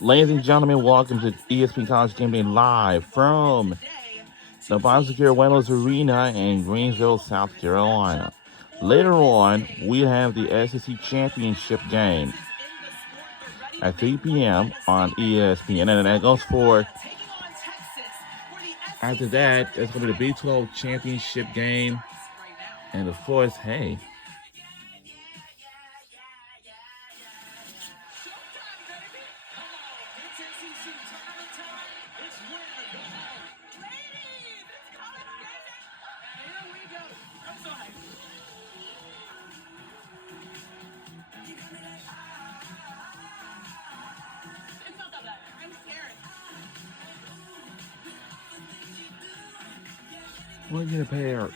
Ladies and gentlemen, welcome to ESPN College Game Day live from the Boston Reynolds Arena in Greensville, South Carolina. Later on, we have the SEC Championship game at 3 p.m. on ESPN, and that goes for. After that, it's going to be the Big 12 Championship game, and of course, hey. We'll get a pair.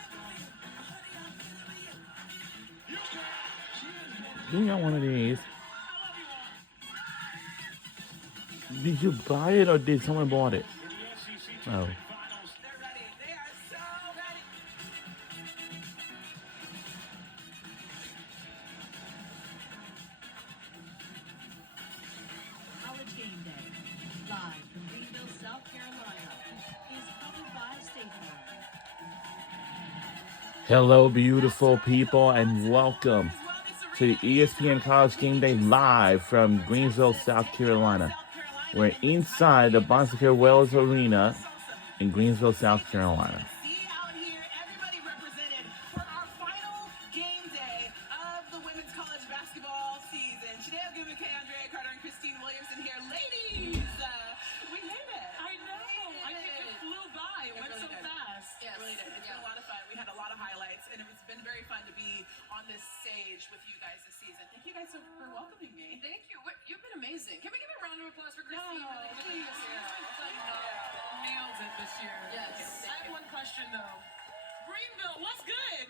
You got one of these. Did you buy it or did someone bought it? Oh. College Game Day, live from Greenville, South Carolina, is covered by State Farm. Hello, beautiful people, and welcome to the ESPN College Game Day live from Greensville, South Carolina. We're inside the Boston Wells Arena in Greensville, South Carolina. Everybody represented for our final game day of the women's college basketball season. Today I'll give McKay, Andrea Carter, and Christine Williamson here. Ladies, we made it. I know. It flew by. It went so fast. Yes, really did. It's been a lot of fun. We had a lot of highlights, and it's been very fun to be on this stage with you guys this season. Thank you guys for welcoming me. Thank you. You've been amazing. Can we give a round of applause for Christine? No, please. Nailed it this year. Yes. I have one question though. Greenville, what's good?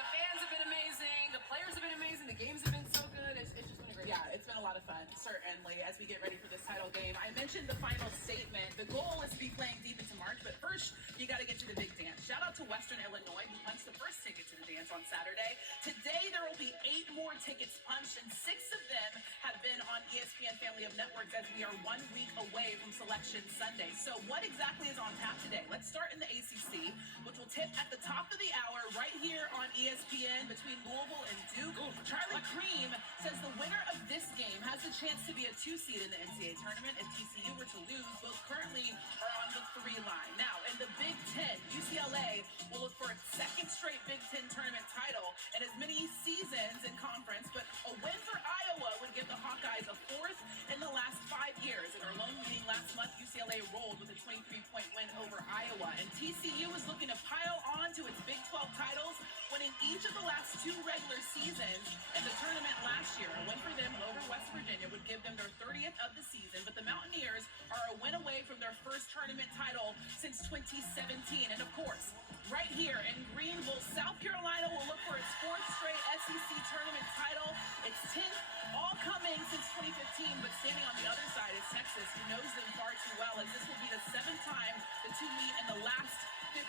The fans have been amazing. The players have been amazing. The games have been so good. It's just been a great Yeah, it's been a lot of fun, certainly, as we get ready for this title game. I mentioned the final statement. The goal is to be playing deep into March, but first, you got to get to the big dance. Shout out to Western Illinois, who punched the first ticket to the dance on Saturday. Today, there will be 8 more tickets punched, and 6 of them have been on ESPN Family of Networks as we are 1 week away from Selection Sunday. So what exactly is on tap today? Let's start in the ACC, which will tip at the top of the hour right here on ESPN between Louisville and Duke. Charlie Cream says the winner of this game has the chance to be a 2 seed in the NCAA tournament if TCU were to lose. Both currently are on the 3 line. Now, in the Big Ten, UCLA will look for its 2nd straight Big Ten tournament title and as many seasons in conference, but a win for Iowa would give the Hawkeyes a 4th in the last 5 years. In our lone meeting last month, UCLA rolled with a 23-point win over Iowa, and TCU is looking to pile on to its Big 12 titles, winning each of the last 2 regular seasons in the tournament last year. A win for them over West Virginia would give them their 30th of the season, but the Mountaineers are a win away from their first tournament title since 2017. And of course, right here in Greenville, South Carolina will look for its 4th straight SEC tournament title. Its 10th, all coming since 2015, but standing on the other side is Texas, who knows them far too well, as this will be the 7th time the two meet in the last 15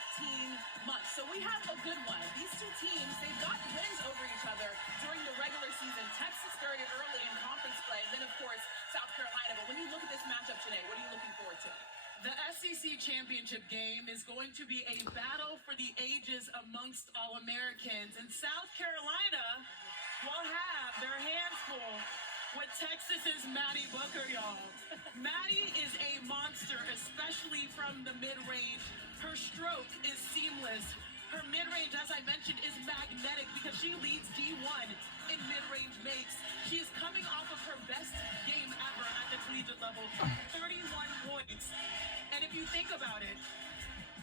months. So we have a good one. These 2 teams, they've got wins over each other during the regular season. Texas started early in conference play, and then, of course, South Carolina. But when you look at this matchup today, what are you looking forward to? The SEC championship game is going to be a battle for the ages amongst All-Americans. And South Carolina will have their hands full with Texas's Maddie Booker, y'all. Maddie is a monster, especially from the mid-range. Her stroke is seamless. Her mid-range, as I mentioned, is magnetic because she leads D1 in mid-range makes. She is coming off of her best game ever at the collegiate level, 31 points. And if you think about it,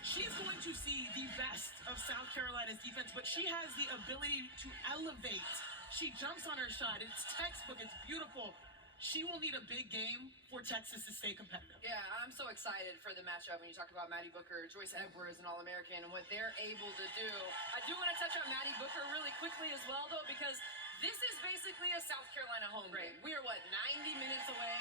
she's going to see the best of South Carolina's defense, but she has the ability to elevate. She jumps on her shot. It's textbook. It's beautiful. She will need a big game for Texas to stay competitive. Yeah, I'm so excited for the matchup when you talk about Maddie Booker, Joyce Edwards, and All-American, and what they're able to do. I do want to touch on Maddie Booker really quickly as well, though, because this is basically a South Carolina home game. We are, 90 minutes away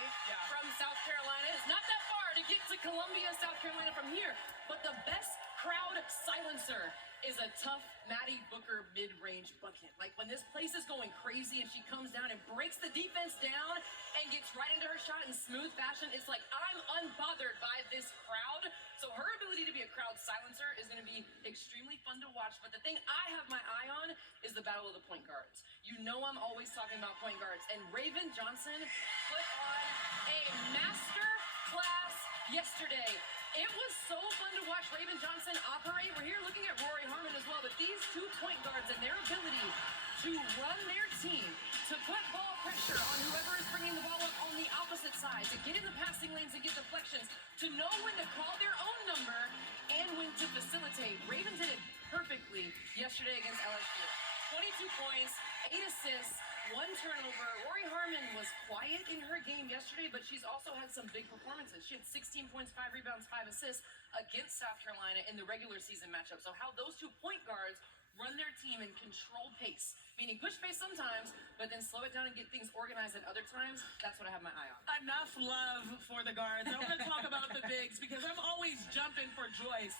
from South Carolina. It's not that far to get to Columbia, South Carolina from here. But the best crowd silencer is a tough Maddie Booker mid-range bucket. Like when this place is going crazy and she comes down and breaks the defense down and gets right into her shot in smooth fashion, it's like I'm unbothered by this crowd. So her ability to be a crowd silencer is going to be extremely fun to watch. But the thing I have my eye on is the battle of the point guards. You know I'm always talking about point guards. And Raven Johnson put on a master class yesterday. It was so fun to watch Raven Johnson operate. We're here looking at Rory Harmon as well, but these 2 point guards and their ability to run their team, to put ball pressure on whoever is bringing the ball up on the opposite side, to get in the passing lanes and get deflections, to know when to call their own number and when to facilitate. Raven did it perfectly yesterday against LSU. 22 points, 8 assists, 1 turnover. Rory Harmon was quiet in her game yesterday, but she's also had some big performances. She had 16 points, 5 rebounds, 5 assists against South Carolina in the regular season matchup. So how those 2 point guards run their team and control pace, meaning push pace sometimes, but then slow it down and get things organized at other times, that's what I have my eye on. Enough love for the guards. I want to talk about the bigs because I'm always jumping for Joyce.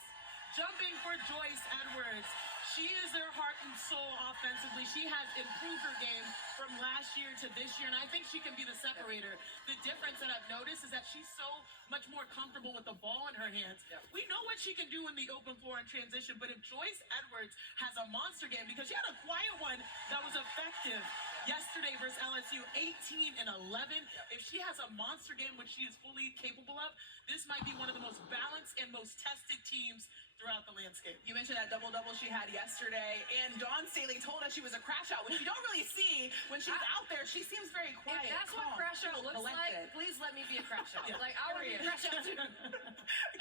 Jumping for Joyce Edwards. She is their heart and soul offensively. She has improved her game from last year to this year, and I think she can be the separator. The difference that I've noticed is that she's so much more comfortable with the ball in her hands. We know what she can do in the open floor in transition, but if Joyce Edwards has a monster game, because she had a quiet one that was effective yesterday versus LSU, 18 and 11. If she has a monster game, which she is fully capable of, this might be one of the most balanced and most tested teams throughout the landscape. You mentioned that double-double she had yesterday, and Dawn Staley told us she was a crash out, which you don't really see when she's out there. She seems very quiet. If that's calm, what crash out looks collected. like, please let me be a crash out. Like, I want to be a crash out too.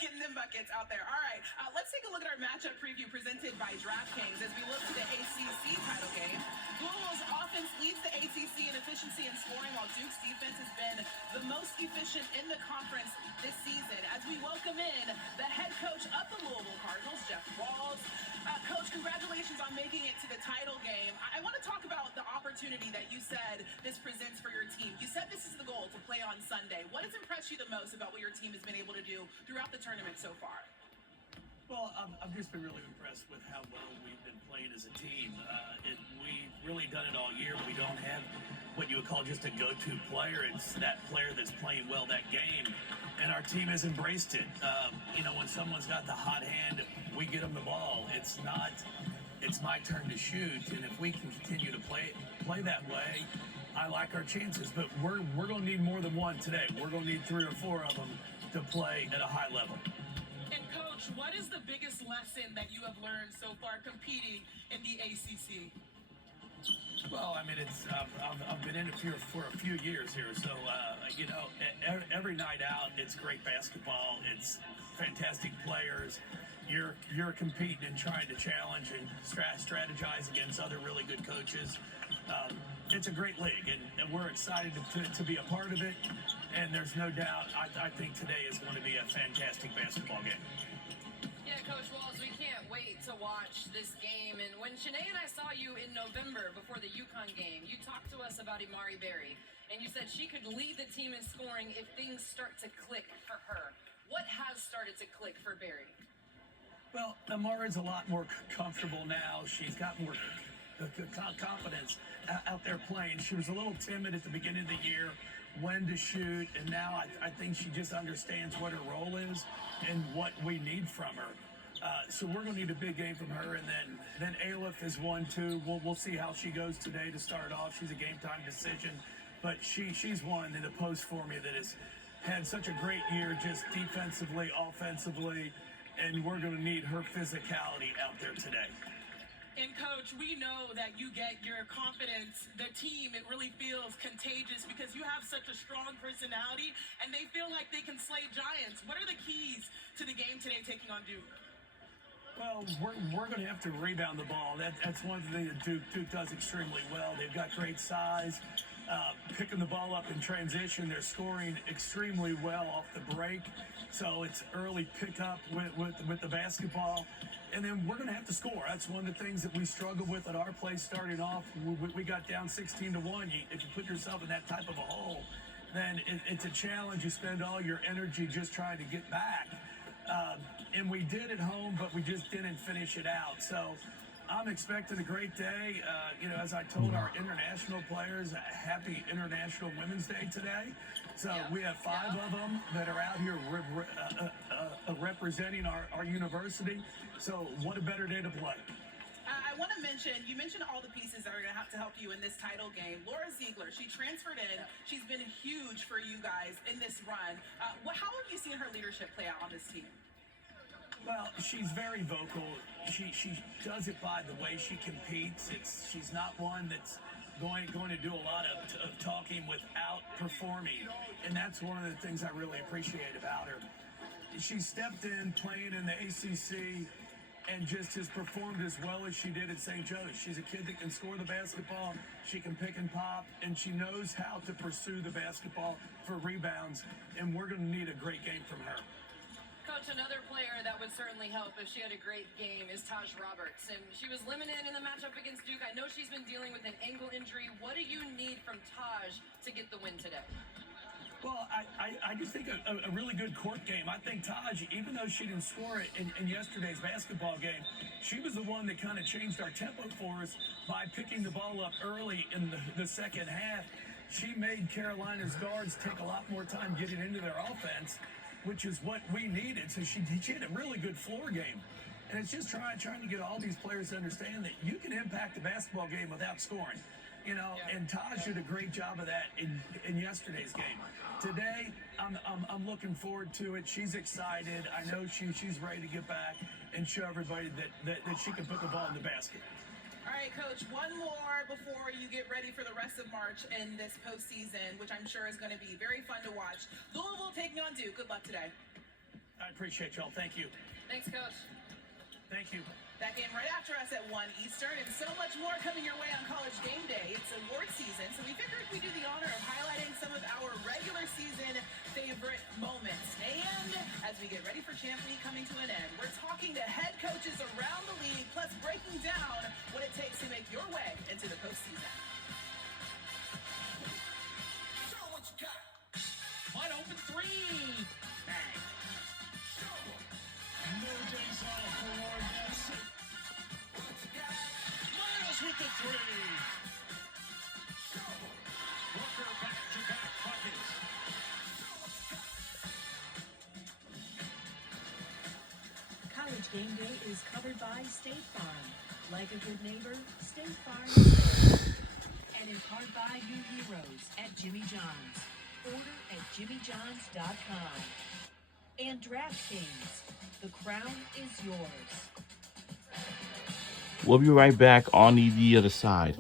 Getting them buckets out there. All right, let's take a look at our matchup preview presented by DraftKings as we look to the ACC title game. Louisville's offense leads the ACC in efficiency and scoring, while Duke's defense has been the most efficient in the conference this season. As we welcome in the head coach of the Louisville Cardinals, Jeff Walls. Coach, congratulations on making it to the title game. I want to talk about the opportunity that you said this presents for your team. You said this is the goal, to play on Sunday. What has impressed you the most about what your team has been able to do throughout the tournament so far? Well, I've just been really impressed with how well we've been playing as a team. We've really done it all year. We don't have what you would call just a go-to player. It's that player that's playing well that game, and our team has embraced it. When someone's got the hot hand, we get them the ball. It's my turn to shoot, and if we can continue to play that way, I like our chances. But we're going to need more than one today. We're going to need 3 or 4 of them to play at a high level. And Coach, what is the biggest lesson that you have learned so far competing in the ACC? Well, I mean, I've been in it for a few years here, so every night out, it's great basketball. It's fantastic players. You're competing and trying to challenge and strategize against other really good coaches. It's a great league, and we're excited to be a part of it. And there's no doubt, I think today is going to be a fantastic basketball game. Yeah, Coach Walls, we can't wait to watch this game. And when Shanae and I saw you in November before the UConn game, you talked to us about Imari Berry, and you said she could lead the team in scoring if things start to click for her. What has started to click for Berry? Well, Amara's a lot more comfortable now. She's got more confidence out there playing. She was a little timid at the beginning of the year, when to shoot, and now I think she just understands what her role is and what we need from her. So we're going to need a big game from her, and then Aleph is one too. We'll see how she goes today to start off. She's a game time decision, but she's one in the post for me that has had such a great year, just defensively, offensively, and we're going to need her physicality out there today. And Coach, we know that you get your confidence, the team, it really feels contagious because you have such a strong personality and they feel like they can slay giants. What are the keys to the game today taking on Duke? Well, we're going to have to rebound the ball. That's one thing that Duke does extremely well. They've got great size, picking the ball up in transition. They're scoring extremely well off the break. So it's early pickup with the basketball. And then we're going to have to score. That's one of the things that we struggled with at our play starting off. We got down 16-1. If you put yourself in that type of a hole, then it's a challenge. You spend all your energy just trying to get back. and we did at home, but we just didn't finish it out. So I'm expecting a great day. As I told our international players, happy International Women's Day today. So we have 5 of them that are out here representing our university. So what a better day to play. I want to mention, you mentioned all the pieces that are going to have to help you in this title game. Laura Ziegler, she transferred in. She's been huge for you guys in this run. How have you seen her leadership play out on this team? Well, she's very vocal. She does it by the way she competes. She's not one that's going to do a lot of talking without performing, and that's one of the things I really appreciate about her. She stepped in playing in the ACC and just has performed as well as she did at St. Joe's. She's a kid that can score the basketball, she can pick and pop, and she knows how to pursue the basketball for rebounds, and we're going to need a great game from her. Coach, another player that would certainly help if she had a great game is Taj Roberts, and she was limited in the matchup against Duke. I know she's been dealing with an ankle injury. What do you need from Taj to get the win today? Well, I just think a really good court game. I think Taj, even though she didn't score it in yesterday's basketball game, she was the one that kind of changed our tempo for us by picking the ball up early in the second half. She made Carolina's guards take a lot more time getting into their offense, which is what we needed. So she had a really good floor game. And it's just trying to get all these players to understand that you can impact the basketball game without scoring. And Taj did a great job of that in yesterday's game. Today, I'm looking forward to it. She's excited. I know she's ready to get back and show everybody that she can put the ball in the basket. All right, Coach, one more before you get ready for the rest of March in this postseason, which I'm sure is going to be very fun to watch. Louisville taking on Duke. Good luck today. I appreciate y'all. Thank you. Thanks, Coach. Thank you. That game right after us at 1 Eastern, and so much more coming your way on College Game Day. It's award season, so we figured we'd do the honor of highlighting some of our regular season favorite moments. And as we get ready for Champ Week coming to an end, we're talking to head coaches around the league, plus breaking down what it takes to make your way into the postseason. Show what you got. Wide open three. Bang. Show 'em No days off for Warren Madison. what you got. Miles with the three. Show 'em Booker back-to-back buckets. College Game Day is covered by State Farm. Like a good neighbor, State Farm is there. And in part by new heroes at Jimmy John's. Order at jimmyjohns.com. And DraftKings. The crown is yours. We'll be right back on the other side.